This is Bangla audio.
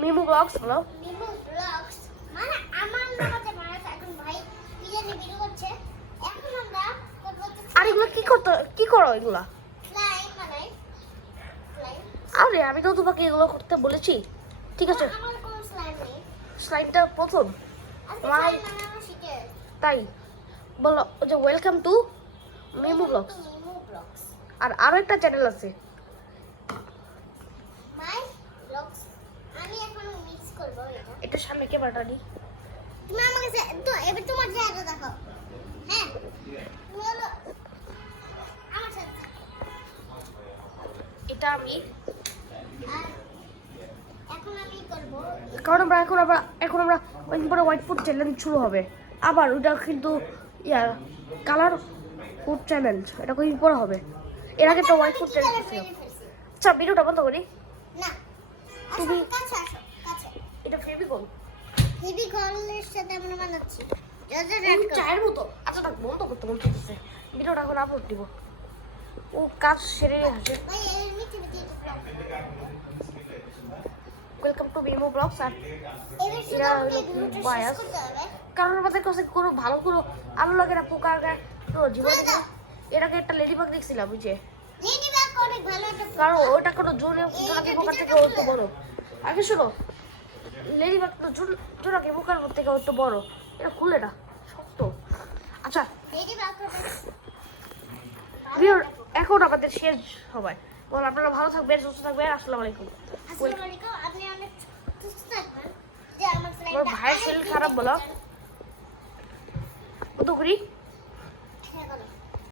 মিমু ব্লগস হলো মিমু ব্লগস মানে আমার নামতে মানে এখন ভাই কি জানি ভিডিও করছে এখন আমরা করব আর এগুলো কি করো এগুলা স্লাইম বানাই স্লাইম আরে আমি তো তোমাকে এগুলো করতে বলেছি ঠিক আছে আমার কোন স্লাইম নেই স্লাইডটা প্রথম স্লাইম বানানো শিখে তাই বলো ওই যে welcome to Mimu blogs Mimu blogs আর আরো একটা চ্যানেল আছে মাই ব্লগস আমি এখন মিক্স করব এটা সামনে ক্যামেরাটা নি তুমি আমাকে তো এবার তোমার জায়গা দেখো হ্যাঁ বলো আমার সাথে এটা আমি আর এখন আমি করব কারণ এখন আমরা অনেক বড় হোয়াইট ফুড চ্যালেঞ্জ শুরু হবে আবার ওটা কিন্তু কালার ফুড চ্যালেঞ্জ এটা কই পরে হবে এর আগে তো হোয়াইট ফুড চ্যালেঞ্জ ছিল আচ্ছা ভিডিওটা বন্ধ করি না তুমি কাছে আসো কাছে এটা ফেভিকল হেভি কলের সাথে আমরা বানাচ্ছি চায়ের মতো আচ্ছা না বন্ধ করতে মন চাইতেছে ভিডিওটা এখন আপলোড দিব ও কাজ সেরে আসে ভাই এর নিচে দিতে ওয়েলকাম টু মিমো ব্লগস আর এবার শুধু এরা আপনি হলো ভিডিওটা bias। শেষ করতে হবে কারণ আমাদের কাছে কোনো ভালো কোনো আলো লাগে না পোকা আগে তো জীবনে এর আগে একটা লেডিবাগ দেখছিলাম ওই যে লেডিবাগ অনেক ভালো একটা কারণ ওটা কোনো জোনাকি পোকার থেকে একটু বড় আগে শোনো লেডিবাগ তো জোনাকি পোকার থেকে একটু বড় এটা খুলে না শক্ত আচ্ছা লেডিবাগ এখন আমাদের শেষ সবাই বল আপনারা ভালো থাকবেন সুস্থ থাকবেন আসসালামু আলাইকুম আসসালামু আলাইকুম আপনি অনেক সুস্থ থাকবেন যে আমার আমার ভাইয়ের শরীর খারাপ বলো কত করি